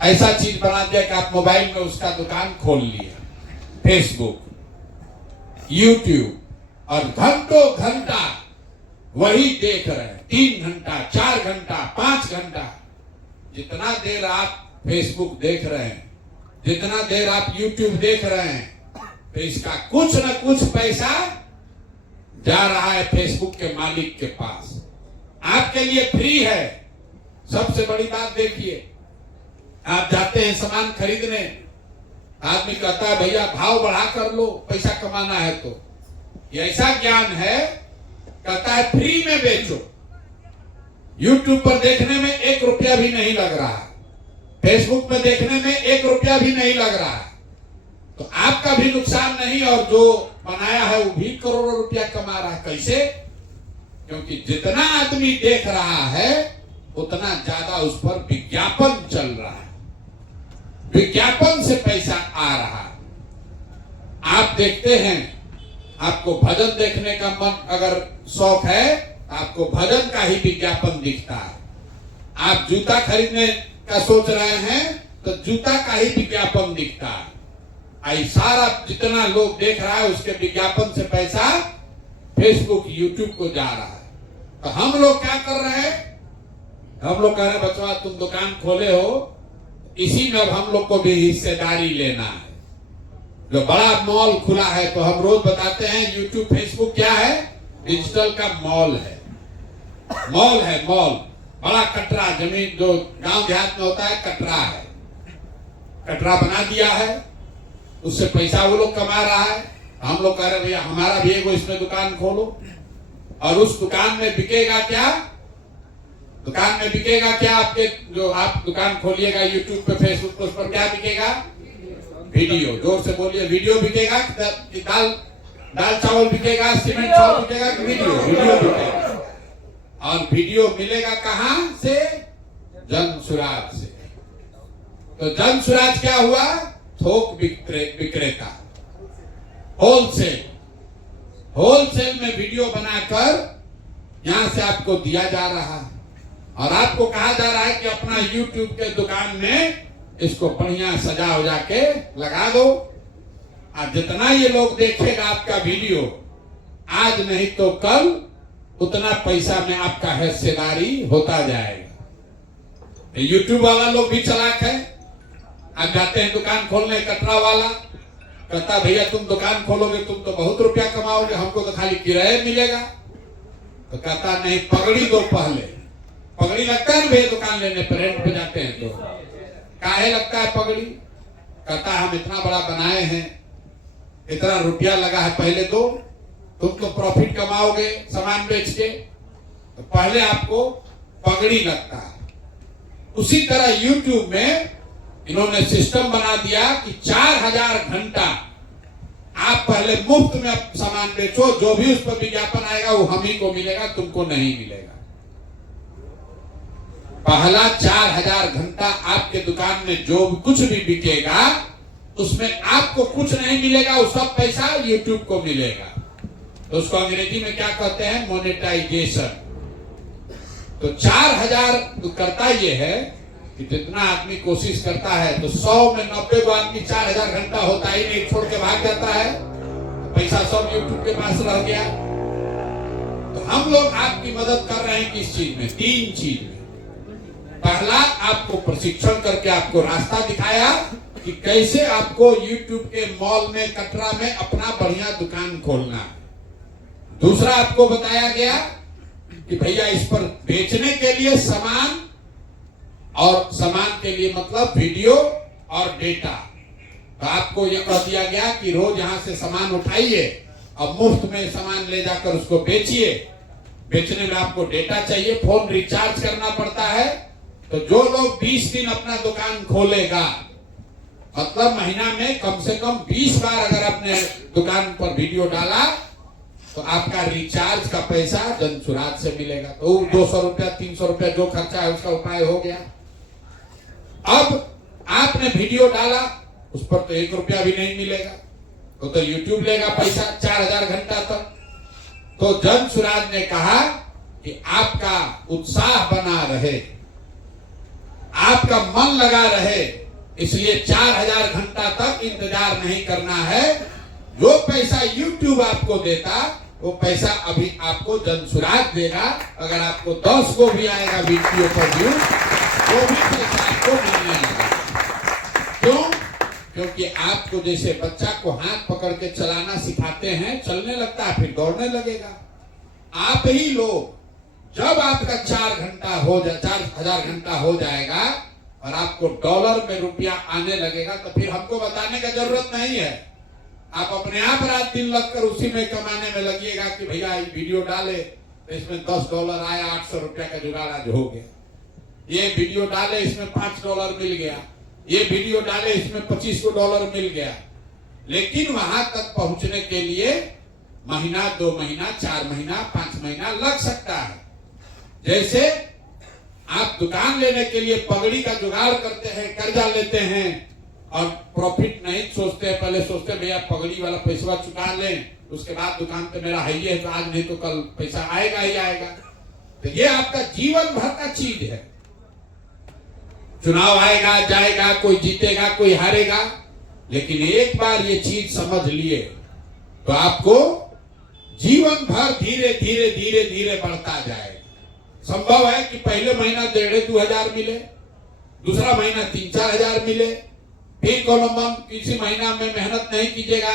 ऐसा चीज बना दिया कि आप मोबाइल में उसका दुकान खोल लिया, फेसबुक, यूट्यूब, और घंटों घंटा वही देख रहे हैं। 3 घंटा, 4 घंटा, 5 घंटा, जितना देर आप फेसबुक देख रहे हैं, जितना देर आप यूट्यूब देख रहे हैं, तो इसका कुछ न कुछ पैसा जा रहा है फेसबुक के मालिक के पास। आपके लिए फ्री है। सबसे बड़ी बात देखिए, आप जाते हैं सामान खरीदने, आदमी कहता है भैया भाव बढ़ा कर लो, पैसा कमाना है। तो ये ऐसा ज्ञान है, कहता है फ्री में बेचो। यूट्यूब पर देखने में 1 रुपया भी नहीं लग रहा है, फेसबुक में देखने में 1 रुपया भी नहीं लग रहा है, तो आपका भी नुकसान नहीं, और जो बनाया है वो भी करोड़ों रुपया कमा रहा है। कैसे? क्योंकि जितना आदमी देख रहा है उतना ज्यादा उस पर विज्ञापन चल रहा है, विज्ञापन से पैसा आ रहा है। आप देखते हैं, आपको भजन देखने का मन अगर शौक है, आपको भजन का ही विज्ञापन दिखता है। आप जूता खरीदने का सोच रहे हैं तो जूता का ही विज्ञापन दिखता है। आई सारा जितना लोग देख रहा है उसके विज्ञापन से पैसा फेसबुक, यूट्यूब को जा रहा है। तो हम लोग क्या कर रहे हैं? हम लोग कह रहे हैं बचवा तुम दुकान खोले हो, इसी में अब हम लोग को भी हिस्सेदारी लेना है। जो बड़ा मॉल खुला है, तो हम रोज बताते हैं यूट्यूब, फेसबुक क्या है? डिजिटल का मॉल है। मॉल है, मॉल बड़ा कटरा, जमीन जो गांव देहात में होता है कटरा है, कटरा बना दिया है, उससे पैसा वो लोग कमा रहा है। हम लोग कह रहे भैया हमारा भी एगो इसमें दुकान खोलो, और उस दुकान में बिकेगा क्या? दुकान में बिकेगा क्या? आपके जो आप दुकान खोलिएगा यूट्यूब पे, फेसबुक पे, उस पर क्या बिकेगा? वीडियो। जोर से बोलिए, वीडियो बिकेगा कि दाल चावल बिकेगा, सीमेंट चावल बिकेगा कि वीडियो? वीडियो बिकेगा। और वीडियो मिलेगा कहां से? जन सुराज से। तो जन सुराज क्या हुआ? थोक विक्रेता, होलसेल। होलसेल में वीडियो बनाकर यहां से आपको दिया जा रहा है, और आपको कहा जा रहा है कि अपना यूट्यूब के दुकान में इसको बढ़िया सजा हो जाके लगा दो। और जितना ये लोग देखेगा आपका वीडियो, आज नहीं तो कल, उतना पैसा में आपका हिस्सेदारी होता जाएगा। यूट्यूब वाला लोग भी चालाक है। आप जाते हैं दुकान खोलने, कटरा वाला कहता भैया तुम दुकान खोलोगे तुम तो बहुत रुपया कमाओगे, हमको तो खाली किराया मिलेगा। तो कहता नहीं, पगड़ी दो पहले। पगड़ी लगता है ना भैया दुकान लेने पर, रेंट पे जाते हैं तो काहे लगता है पगड़ी? कहता हम इतना बड़ा बनाए हैं, इतना रुपया लगा है, पहले दो, तुम तो प्रॉफिट कमाओगे सामान बेच के, तो पहले आपको पगड़ी लगता है। उसी तरह यूट्यूब में इन्होंने सिस्टम बना दिया कि 4000 घंटा आप पहले मुफ्त में सामान बेचो, जो भी उस पर विज्ञापन आएगा वो हम ही को मिलेगा, तुमको नहीं मिलेगा। पहला 4000 घंटा आपके दुकान में जो कुछ भी बिकेगा उसमें आपको कुछ नहीं मिलेगा, वो सब पैसा यूट्यूब को मिलेगा। तो उसको अंग्रेजी में क्या कहते हैं? मोनेटाइजेशन। तो 4000 तो करता ये है कि जितना आदमी कोशिश करता है, तो 100 में 90 को आदमी 4000 घंटा होता ही नहीं, छोड़ के भाग जाता है, तो पैसा सब यूट्यूब के पास रह गया। तो हम लोग आपकी मदद कर रहे हैं किस चीज में? 3 चीज में। पहला, आपको प्रशिक्षण करके आपको रास्ता दिखाया कि कैसे आपको यूट्यूब के मॉल में, कटरा में अपना बढ़िया दुकान खोलना है। दूसरा, आपको बताया गया कि भैया इस पर बेचने के लिए सामान, और सामान के लिए मतलब वीडियो और डेटा। तो आपको यह कह दिया गया कि रोज यहां से सामान उठाइए और मुफ्त में सामान ले जाकर उसको बेचिए। बेचने में आपको डेटा चाहिए, फोन रिचार्ज करना पड़ता है। तो जो लोग 20 दिन अपना दुकान खोलेगा, मतलब महीना में कम से कम 20 बार अगर आपने दुकान पर वीडियो डाला, तो आपका रिचार्ज का पैसा जनसुराज से मिलेगा। तो 200 रुपया, 300 रुपया जो खर्चा है उसका उपाय हो गया। अब आपने वीडियो डाला, उस पर तो 1 रुपया भी नहीं मिलेगा, तो यूट्यूब लेगा पैसा 4000 घंटा तक। तो जनसुराज ने कहा कि आपका उत्साह बना रहे, आपका मन लगा रहे, इसलिए 4000 घंटा तक इंतजार नहीं करना है। जो पैसा YouTube आपको देता वो पैसा अभी आपको जनसुराज देगा। अगर आपको 10 को भी आएगा वीडियो पर व्यू, वो भी पैसा आपको मिलने लगेगा। क्यों? क्योंकि आपको जैसे बच्चा को हाथ पकड़ के चलाना सिखाते हैं, चलने लगता है, फिर दौड़ने लगेगा। आप ही लोग जब आपका 4000 घंटा हो जाएगा और आपको डॉलर में रुपया आने लगेगा, तो फिर हमको बताने का जरूरत नहीं है। आप अपने आप रात दिन लगकर उसी में कमाने में लगिएगा कि भैया ये वीडियो डाले तो इसमें $10 आया, 800 रुपया का जुगाड़ आज हो गया। ये वीडियो डाले इसमें $5 मिल गया, ये वीडियो डाले इसमें $25 मिल गया। लेकिन वहां तक पहुंचने के लिए महीना, 2 महीना, 4 महीना, 5 महीना लग सकता है। जैसे आप दुकान लेने के लिए पगड़ी का जुगाड़ करते हैं, कर्जा लेते हैं और प्रॉफिट नहीं सोचते हैं, पहले सोचते हैं भैया पगड़ी वाला पैसा चुका लें, उसके बाद दुकान पे मेरा है ही है, तो आज नहीं तो कल पैसा आएगा ही आएगा। तो ये आपका जीवन भर का चीज है। चुनाव आएगा जाएगा, कोई जीतेगा कोई हारेगा, लेकिन एक बार ये चीज समझ लिए तो आपको जीवन भर धीरे धीरे धीरे धीरे बढ़ता जाएगा। संभव है कि पहले महीना 1500-2000 हजार मिले, दूसरा महीना 3-4 हजार मिले, फिर किसी महीना में मेहनत नहीं कीजिएगा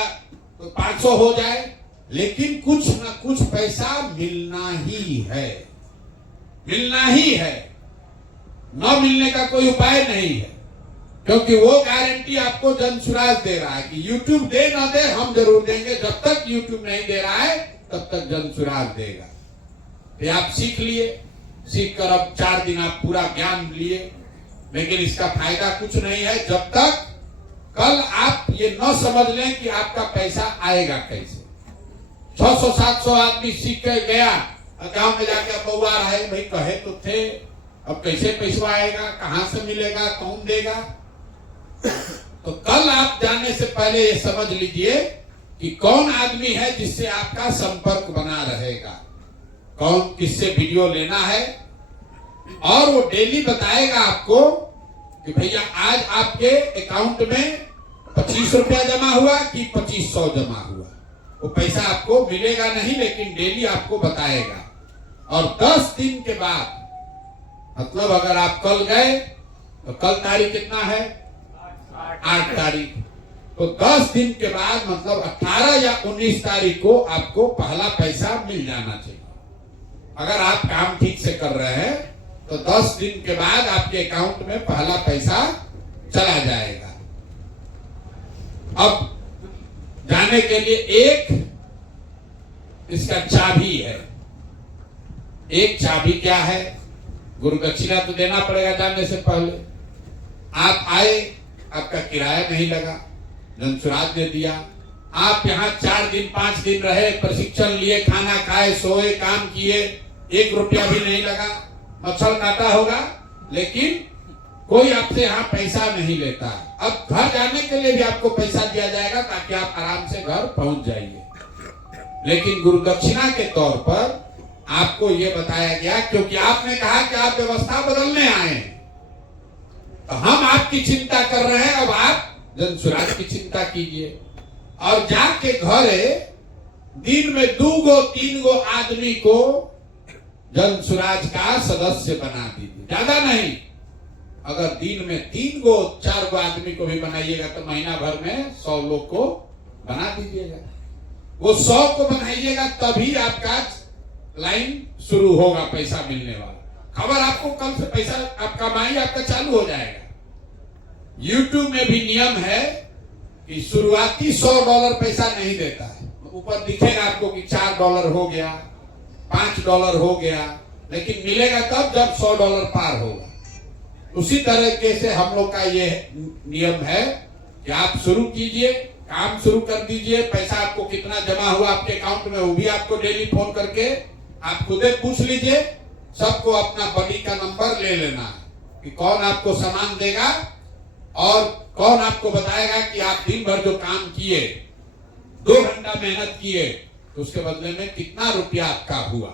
तो 500 हो जाए, लेकिन कुछ ना कुछ पैसा मिलना ही है, मिलना ही है। न मिलने का कोई उपाय नहीं है, क्योंकि वो गारंटी आपको जनसुराज दे रहा है कि YouTube दे ना दे, हम जरूर देंगे। जब तक YouTube नहीं दे रहा है तब तक जनसुराज देगा। तो आप सीख लिए, सीख कर अब 4 दिन आप पूरा ज्ञान लिए, लेकिन इसका फायदा कुछ नहीं है जब तक कल आप ये न समझ लें कि आपका पैसा आएगा कैसे। 600-700 आदमी सीख कर गया, गांव में जाकर बउआ रहा है, भाई कहे तो थे, अब कैसे पैसा आएगा, कहां से मिलेगा, कौन देगा। तो कल आप जाने से पहले ये समझ लीजिए कि कौन आदमी है जिससे आपका संपर्क बना रहेगा, कौन किससे वीडियो लेना है, और वो डेली बताएगा आपको कि भैया आज आपके अकाउंट में 25 रुपया जमा हुआ कि 2500 जमा हुआ। वो पैसा आपको मिलेगा नहीं, लेकिन डेली आपको बताएगा। और 10 दिन के बाद, मतलब अगर आप कल गए तो कल तारीख कितना है, 8 तारीख, तो 10 दिन के बाद मतलब 18 या 19 तारीख को आपको पहला पैसा मिल जाना चाहिए। अगर आप काम ठीक से कर रहे हैं तो 10 दिन के बाद आपके अकाउंट में पहला पैसा चला जाएगा। अब जाने के लिए एक इसका चाबी है। एक चाबी क्या है? गुरु दक्षिणा तो देना पड़ेगा जाने से पहले। आप आए, आपका किराया नहीं लगा, जनसुराज ने दिया। आप यहाँ 4 दिन 5 दिन रहे, प्रशिक्षण लिए, खाना खाए, सोए, काम किए, 1 रुपया भी नहीं लगा। मच्छर काटा होगा, लेकिन कोई आपसे यहाँ पैसा नहीं लेता। अब घर जाने के लिए भी आपको पैसा दिया जाएगा ताकि आप आराम से घर पहुंच जाइए। लेकिन गुरु दक्षिणा के तौर पर आपको ये बताया गया, क्योंकि आपने कहा कि आप व्यवस्था बदलने आए हैं, तो हम आपकी चिंता कर रहे हैं। अब आप जनसुराज की चिंता कीजिए और जाके घरे दिन में 2-3 आदमी को जनसुराज का सदस्य बना दीजिए। ज्यादा नहीं, अगर दिन में 3-4 आदमी को भी बनाइएगा तो महीना भर में 100 लोग को बना दीजिएगा। वो 100 को बनाइएगा तभी आपका लाइन शुरू होगा, पैसा मिलने वाला। खबर आपको कल से पैसा आपका कमाई आपका चालू हो जाएगा। YouTube में भी नियम है कि शुरुआती $100 पैसा नहीं देता है। ऊपर दिखेगा आपको कि $4 हो गया, $5 हो गया, लेकिन मिलेगा तब जब $100 पार होगा। उसी तरीके से हम लोग का ये नियम है कि आप शुरू कीजिए, काम शुरू कर दीजिए। पैसा आपको कितना जमा हुआ आपके अकाउंट में वो भी आपको डेली फोन करके आप खुद पूछ लीजिए। सबको अपना बडी का नंबर ले लेना है कि कौन आपको सामान देगा और कौन आपको बताएगा कि आप दिन भर जो काम किए, 2 घंटा मेहनत किए, तो उसके बदले में कितना रुपया आपका हुआ।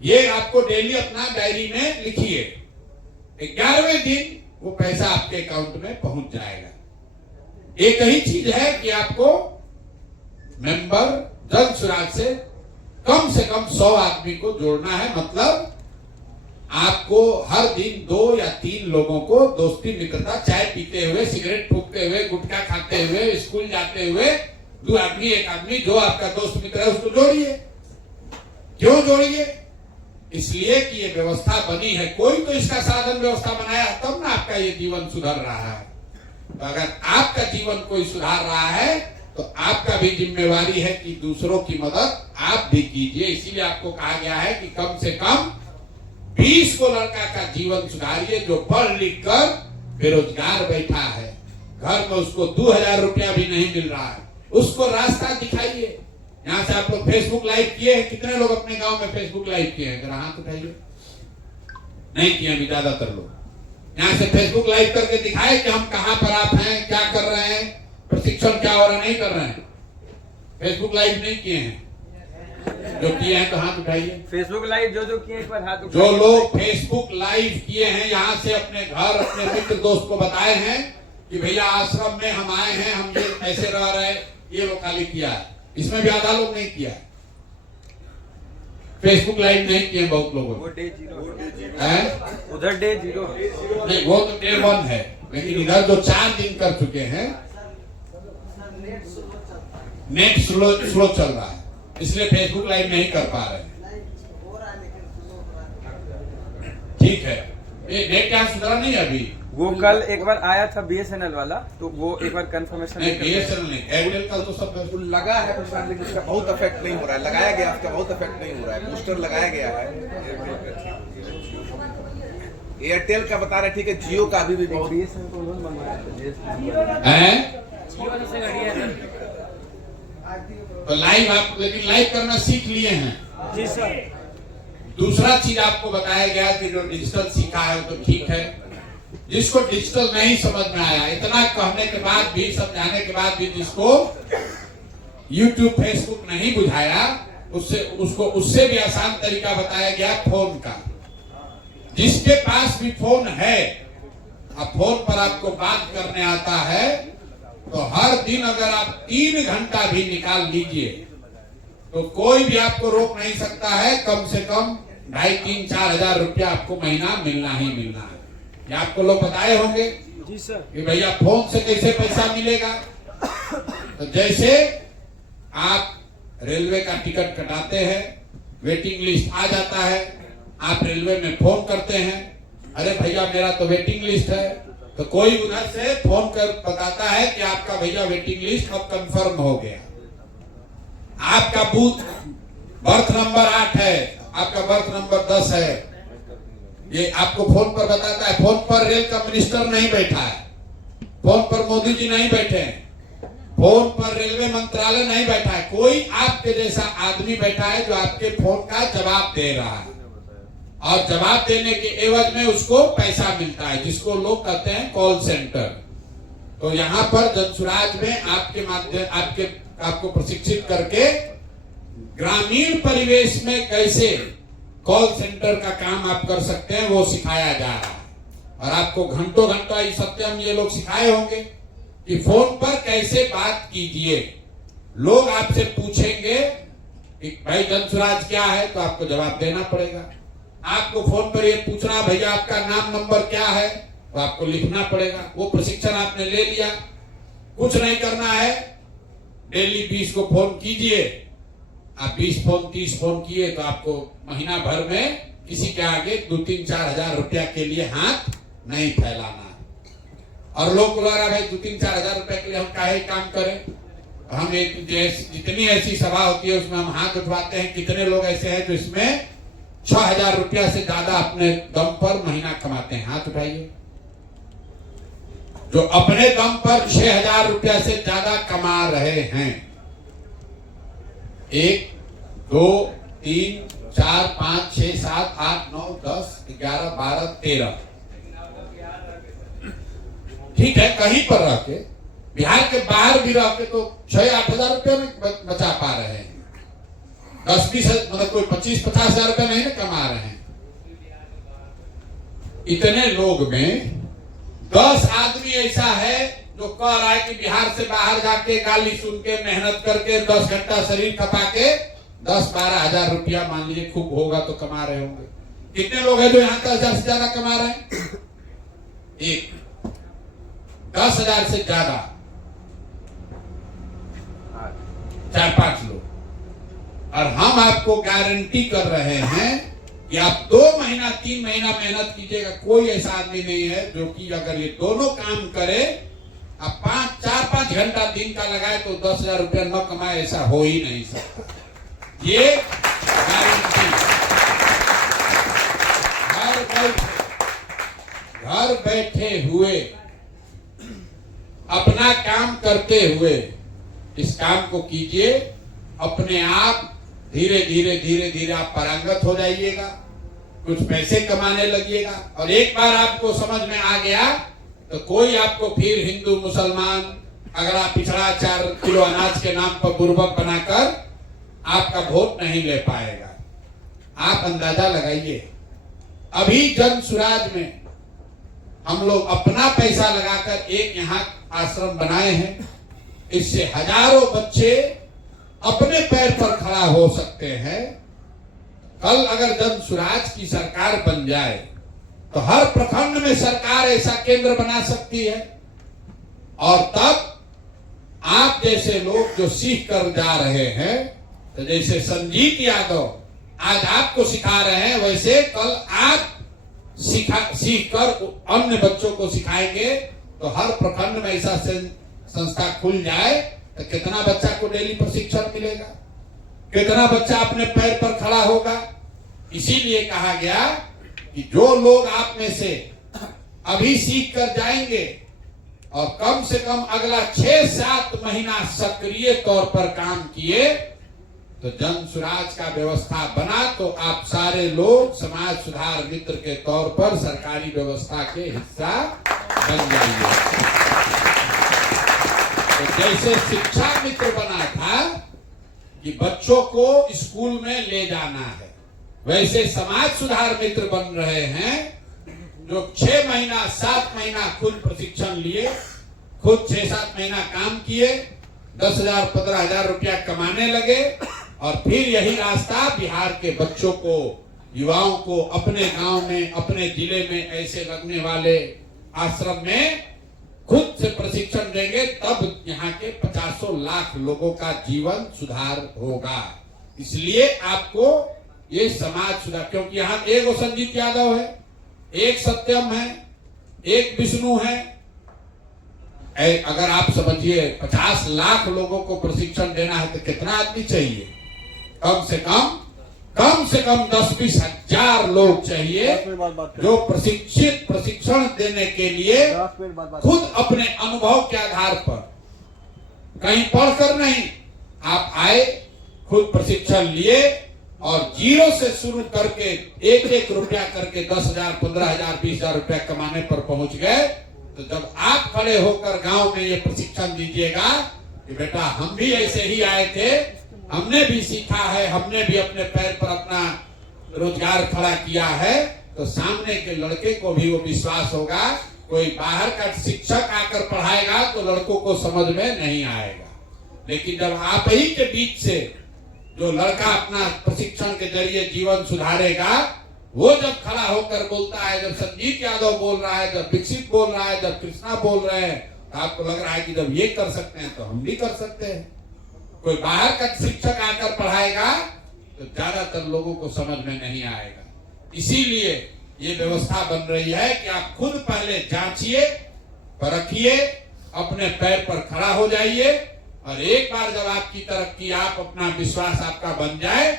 ये आपको डेली अपना डायरी में लिखिए। 11वें दिन वो पैसा आपके अकाउंट में पहुंच जाएगा। एक ही चीज है कि आपको मेंबर जन सुराज से कम 100 आदमी को जोड़ना है। मतलब आपको हर दिन 2 या 3 लोगों को दोस्ती मित्रता, चाय पीते हुए, सिगरेट फूकते हुए, गुटखा खाते हुए, स्कूल जाते हुए 2 आदमी 1 आदमी जो आपका दोस्त मित्र है उसको जोड़िए। क्यों जोड़िए? इसलिए कि ये व्यवस्था बनी है, कोई तो इसका साधन व्यवस्था बनाया तब ना आपका ये जीवन सुधर रहा है। तो अगर आपका जीवन कोई सुधार रहा है तो आपका भी जिम्मेवारी है कि दूसरों की मदद आप भी कीजिए। इसीलिए आपको कहा गया है कि कम से कम 20 को लड़का का जीवन सुधारिए जो पढ़ लिख कर बेरोजगार बैठा है, घर में उसको 2000 रुपया भी नहीं मिल रहा है, उसको रास्ता दिखाइए। यहां से आप लोग फेसबुक लाइव किए हैं? कितने लोग अपने गांव में फेसबुक लाइव किए हैं? जरा हाथ उठाइए। नहीं किए अभी ज्यादातर लोग। यहां से फेसबुक लाइव करके दिखाए कि हम कहां पर आप हैं, क्या कर रहे हैं, प्रशिक्षण क्या हो रहा, नहीं कर रहे हैं। फेसबुक लाइव नहीं किए हैं? जो किए हैं तो हाथ उठाइए। फेसबुक लाइव जो किए एक बार हाथ जो लोग फेसबुक लाइव किए हैं, यहाँ से अपने घर, अपने मित्र दोस्त को बताए हैं कि भैया आश्रम में हम आए हैं, हम ये ऐसे रह रहे, ये लोग खाली किया है। इसमें भी आधा लोग नहीं किया। फेसबुक लाइव नहीं किए बहुत लोगों वो डे 0 है, उधर डे 0 नहीं, वो तो डे 1 है। लेकिन इधर जो 4 दिन कर चुके हैं, नेट स्लो चल रहा है, इसलिए फेसबुक लाइव नहीं कर पा रहे हैं। ठीक है, ये नेट क्या सुधरा नहीं अभी? वो कल एक बार आया था BSNL वाला, तो वो एक बार कंफर्मेशन नहीं, BSNL नहीं, एयरटेल का तो सब लगा है प्रशांत, लेकिन उसका बहुत इफेक्ट नहीं हो रहा है। लगाया गया, उसका बहुत इफेक्ट नहीं हो रहा है। बूस्टर लगाया गया है एयरटेल का, बता रहे ठीक है। जियो का अभी भी बहुत BSNL को उन्होंने मंगवाया तो लाइव आप लेकिन लाइव करना सीख लिए हैं। जी सर। दूसरा चीज आपको बताया गया कि जो डिजिटल सीखा है वो तो ठीक है, जिसको डिजिटल नहीं समझ में आया, इतना कहने के बाद भी, समझाने के बाद भी, जिसको YouTube फेसबुक नहीं बुझाया, उससे भी आसान तरीका बताया गया फोन का। जिसके पास भी फोन है, अब फोन पर आपको बात करने आता है, तो हर दिन अगर आप 3 घंटा भी निकाल लीजिए तो कोई भी आपको रोक नहीं सकता है। कम से कम 2,500-4 हजार रुपया आपको महीना मिलना ही मिलना है। ये आपको लोग बताए होंगे जी सर कि भैया फोन से कैसे पैसा मिलेगा। तो जैसे आप रेलवे का टिकट कटाते हैं, वेटिंग लिस्ट आ जाता है, आप रेलवे में फोन करते हैं, अरे भैया मेरा तो वेटिंग लिस्ट है, तो कोई उधर से फोन कर बताता है कि आपका भैया वेटिंग लिस्ट अब कंफर्म हो गया, आपका बूथ बर्थ नंबर 8 है, आपका बर्थ नंबर 10 है। ये आपको फोन पर बताता है। फोन पर रेल का मिनिस्टर नहीं बैठा है, फोन पर मोदी जी नहीं बैठे हैं, फोन पर रेलवे मंत्रालय नहीं बैठा है, कोई आपके जैसा आदमी बैठा है जो आपके फोन का जवाब दे रहा है, और जवाब देने के एवज में उसको पैसा मिलता है, जिसको लोग कहते हैं कॉल सेंटर। तो यहाँ पर जनसुराज में आपके माध्यम आपको प्रशिक्षित करके ग्रामीण परिवेश में कैसे कॉल सेंटर का काम आप कर सकते हैं वो सिखाया जा रहा है। और आपको घंटों घंटा इस सत्यम ये लोग सिखाए होंगे कि फोन पर कैसे बात कीजिए। लोग आपसे पूछेंगे कि भाई जनसुराज क्या है, तो आपको जवाब देना पड़ेगा। आपको फोन पर ये पूछना भैया आपका नाम नंबर क्या है, तो आपको लिखना पड़ेगा। वो प्रशिक्षण आपने ले लिया, कुछ नहीं करना है, डेली 20 को फोन कीजिए। आप 20 फोन 30 फोन किए तो आपको महीना भर में किसी के आगे 2-3-4 हजार रुपया के लिए हाथ नहीं फैलाना। और लोग बोल रहा भाई 2-3-4 हजार रुपया के लिए हम काहे काम करें। हम एक जितनी ऐसी सभा होती है उसमें हम हाथ उठवाते हैं। कितने लोग ऐसे हैं जो इसमें 6,000 रुपया से ज्यादा अपने दम पर महीना कमाते हैं? हाथ उठाइए। जो अपने दम पर 6,000 रुपया से ज्यादा कमा रहे हैं। 1 2 3 4 5 6 7 8 9 10 11 12 13 ठीक है। कहीं पर रह के, बिहार के बाहर भी रह के तो 6-8 हजार रुपया में बचा पा रहे हैं। 10-20 मतलब कोई 25-50 हजार रुपया नहीं ना कमा रहे हैं। इतने लोग में 10 आदमी ऐसा है जो कह रहा है कि बिहार से बाहर जाके गाली सुन के मेहनत करके 10 घंटा शरीर खपा के 10-12 हजार रुपया मान लीजिए खूब होगा तो कमा रहे होंगे। कितने लोग हैं जो यहाँ 10,000 से ज्यादा कमा रहे हैं? एक 10,000 से ज्यादा 4-5 लोग। और हम आपको गारंटी कर रहे हैं कि आप 2 महीना 3 महीना मेहनत कीजिएगा, कोई ऐसा आदमी नहीं है जो कि अगर ये दोनों काम करे, आप 4-5 घंटा दिन का लगाए तो 10,000 रुपया न कमाए, ऐसा हो ही नहीं सकता। ये गारंटी। घर बैठे हुए अपना काम करते हुए इस काम को कीजिए, अपने आप धीरे धीरे आप पारंगत हो जाइएगा, कुछ पैसे कमाने लगिएगा। और एक बार आपको समझ में आ गया तो कोई आपको फिर हिंदू मुसलमान, अगर आप पिछड़ा 4 किलो अनाज के नाम पर बुर्बक बनाकर आपका वोट नहीं ले पाएगा। आप अंदाजा लगाइए, अभी जन सुराज में हम लोग अपना पैसा लगाकर एक यहाँ आश्रम बनाए हैं, इससे हजारों बच्चे अपने पैर पर खड़ा हो सकते हैं। कल अगर जन सुराज की सरकार बन जाए तो हर प्रखंड में सरकार ऐसा केंद्र बना सकती है। और तब आप जैसे लोग जो सीख कर जा रहे हैं, तो जैसे संजीत यादव आज आपको सिखा रहे हैं, वैसे कल आप सीख कर अन्य बच्चों को सिखाएंगे। तो हर प्रखंड में ऐसा संस्था खुल जाए तो कितना बच्चा को डेली प्रशिक्षण मिलेगा, कितना बच्चा अपने पैर पर खड़ा होगा। इसीलिए कहा गया कि जो लोग आप में से अभी सीख कर जाएंगे और कम से कम अगला 6-7 महीना सक्रिय तौर पर काम किए तो जन सुराज का व्यवस्था बना, तो आप सारे लोग समाज सुधार मित्र के तौर पर सरकारी व्यवस्था के हिस्सा बन जाइए। तो जैसे शिक्षा मित्र बना था कि बच्चों को स्कूल में ले जाना है, वैसे समाज सुधार मित्र बन रहे हैं जो 6 महीना 7 महीना खुद प्रशिक्षण लिए, खुद 6-7 महीना काम किए, 10,000 15,000 रुपया कमाने लगे। और फिर यही रास्ता बिहार के बच्चों को, युवाओं को अपने गांव में, अपने जिले में ऐसे लगने वाले आश्रम में खुद से प्रशिक्षण देंगे, तब यहाँ के 50 लाख लोगों का जीवन सुधार होगा। इसलिए आपको ये समाज सुधार, क्योंकि यहाँ एक वो संजीत यादव है, एक सत्यम है, एक विष्णु है। अगर आप समझिए 50 लाख लोगों को प्रशिक्षण देना है तो कितना आदमी चाहिए? कम से कम 10-20 हजार लोग चाहिए जो प्रशिक्षण देने के लिए खुद अपने अनुभव के आधार पर, कहीं पढ़कर नहीं, आप आए, खुद प्रशिक्षण लिए और 0 से शुरू करके 1-1 रुपया करके 10,000 15,000 20,000 रुपया कमाने पर पहुंच गए। तो जब आप खड़े होकर गांव में ये प्रशिक्षण दीजिएगा कि बेटा हम भी ऐसे ही आए थे, हमने भी सीखा है, हमने भी अपने पैर पर अपना रोजगार खड़ा किया है, तो सामने के लड़के को भी वो विश्वास होगा। कोई बाहर का शिक्षक आकर पढ़ाएगा तो लड़कों को समझ में नहीं आएगा, लेकिन जब आप ही के बीच से जो लड़का अपना प्रशिक्षण के जरिए जीवन सुधारेगा, वो जब खड़ा होकर बोलता है, जब संजीत यादव बोल रहा है, जब विकसित बोल रहा है, जब कृष्णा बोल रहे हैं, तो आपको लग रहा है कि जब ये कर सकते हैं तो हम भी कर सकते हैं। कोई बाहर का शिक्षक आकर पढ़ाएगा तो ज्यादातर लोगों को समझ में नहीं आएगा। इसीलिए ये व्यवस्था बन रही है कि आप खुद पहले जांचिए, परखिए, अपने पैर पर खड़ा हो जाइए, और एक बार जब आपकी तरक्की, आप अपना विश्वास आपका बन जाए,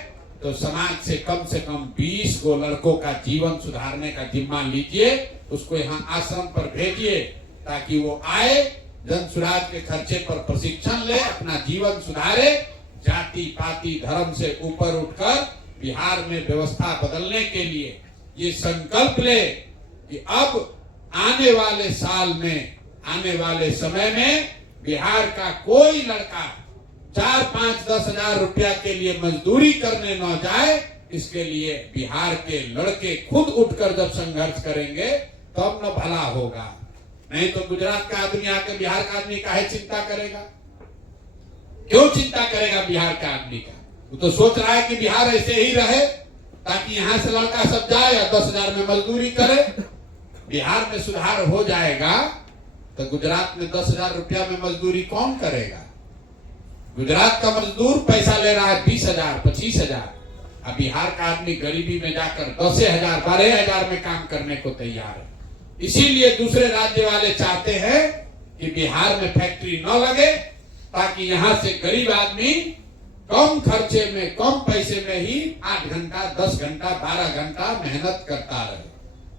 तो समाज से कम 20 गो लड़कों का जीवन सुधारने का जिम्मा लीजिए, उसको यहाँ आश्रम पर भेजिए ताकि वो आए, जन सुराज के खर्चे पर प्रशिक्षण ले, अपना जीवन सुधारे, जाति पाति धर्म से ऊपर उठकर बिहार में व्यवस्था बदलने के लिए ये संकल्प ले कि अब आने वाले साल में, आने वाले समय में बिहार का कोई लड़का 4-5-10 हजार रुपया के लिए मजदूरी करने न जाए, इसके लिए बिहार के लड़के खुद उठकर जब संघर्ष करेंगे तब न भला होगा। नहीं तो गुजरात का आदमी आके बिहार का आदमी काहे चिंता करेगा? क्यों चिंता करेगा बिहार का आदमी का? वो तो सोच रहा है कि बिहार ऐसे ही रहे ताकि यहां से लड़का सब जाए या 10,000 में मजदूरी करे। बिहार में सुधार हो जाएगा तो गुजरात में 10,000 रुपया में मजदूरी कौन करेगा? गुजरात का मजदूर पैसा ले रहा है 20,000 25,000। अब बिहार का आदमी गरीबी में जाकर 10,000 12,000 में काम करने को तैयार है। इसीलिए दूसरे राज्य वाले चाहते हैं कि बिहार में फैक्ट्री न लगे ताकि यहां से गरीब आदमी कम खर्चे में कम पैसे में ही 8 घंटा 10 घंटा 12 घंटा मेहनत करता रहे।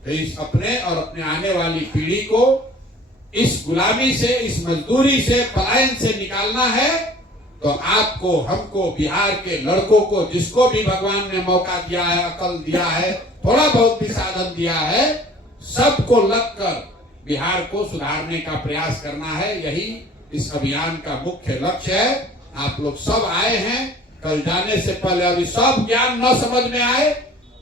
तो इस अपने और अपने आने वाली पीढ़ी को इस गुलामी से, इस मजदूरी से, पलायन से निकालना है तो आपको, हमको, बिहार के लड़कों को, जिसको भी भगवान ने मौका दिया है, अकल दिया है, थोड़ा बहुत भी साधन दिया है, सबको लगकर बिहार को सुधारने का प्रयास करना है। यही इस अभियान का मुख्य लक्ष्य है। आप लोग सब आए हैं, कल जाने से पहले अभी सब ज्ञान न समझ में आए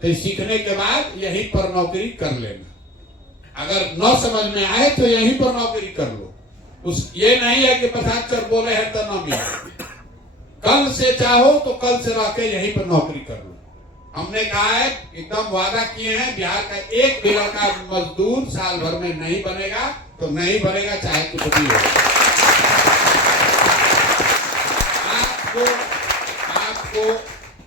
तो सीखने के बाद यहीं पर नौकरी कर लेना। अगर न समझ में आए तो यहीं पर नौकरी कर लो। ये नहीं है कि प्रसाद सर बोले हैं तो न मिले। कल से चाहो तो कल से रह के यहीं पर नौकरी कर लो। हमने कहा है, एकदम वादा किए हैं, बिहार का एक भी लड़का मजदूर साल भर में नहीं बनेगा तो नहीं बनेगा, चाहे कुछ भी हो। आपको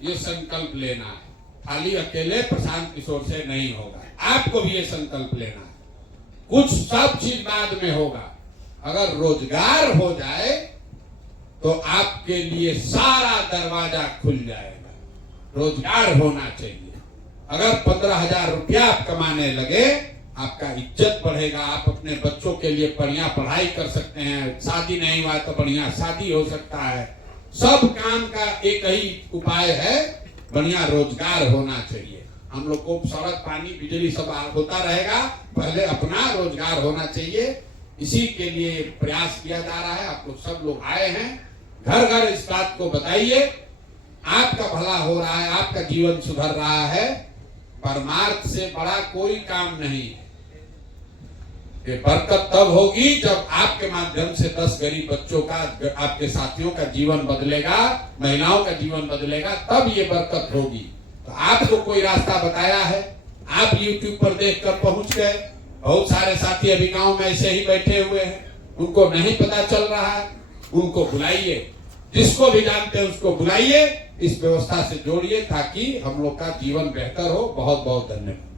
ये संकल्प लेना है, खाली अकेले प्रशांत किशोर से नहीं होगा। आपको भी ये संकल्प लेना है। कुछ सब चीज बाद में होगा। अगर रोजगार हो जाए तो आपके लिए सारा दरवाजा खुल जाएगा। रोजगार होना चाहिए। अगर 15,000 रुपया आप कमाने लगे, आपका इज्जत बढ़ेगा। आप अपने बच्चों के लिए बढ़िया पढ़ाई कर सकते हैं। शादी नहीं हुआ तो बढ़िया शादी हो सकता है। सब काम का एक ही उपाय है, बढ़िया रोजगार होना चाहिए। हम लोग को सड़क, पानी, बिजली सब होता रहेगा, पहले अपना रोजगार होना चाहिए। इसी के लिए प्रयास किया जा रहा है। आप लोग सब लोग आए हैं, घर घर इस बात को बताइए। आपका भला हो रहा है, आपका जीवन सुधर रहा है। परमार्थ से बड़ा कोई काम नहीं है। ये बरकत तब होगी जब आपके माध्यम से 10 गरीब बच्चों का, आपके साथियों का जीवन बदलेगा, महिलाओं का जीवन बदलेगा, तब ये बरकत होगी। तो आपको कोई रास्ता बताया है, आप YouTube पर देखकर पहुंच गए। बहुत सारे साथी अभी गांव में ऐसे ही बैठे हुए हैं, उनको नहीं पता चल रहा है, उनको बुलाइए। जिसको भी जानते हैं उसको बुलाइए, इस व्यवस्था से जोड़िए ताकि हम लोग का जीवन बेहतर हो। बहुत बहुत धन्यवाद।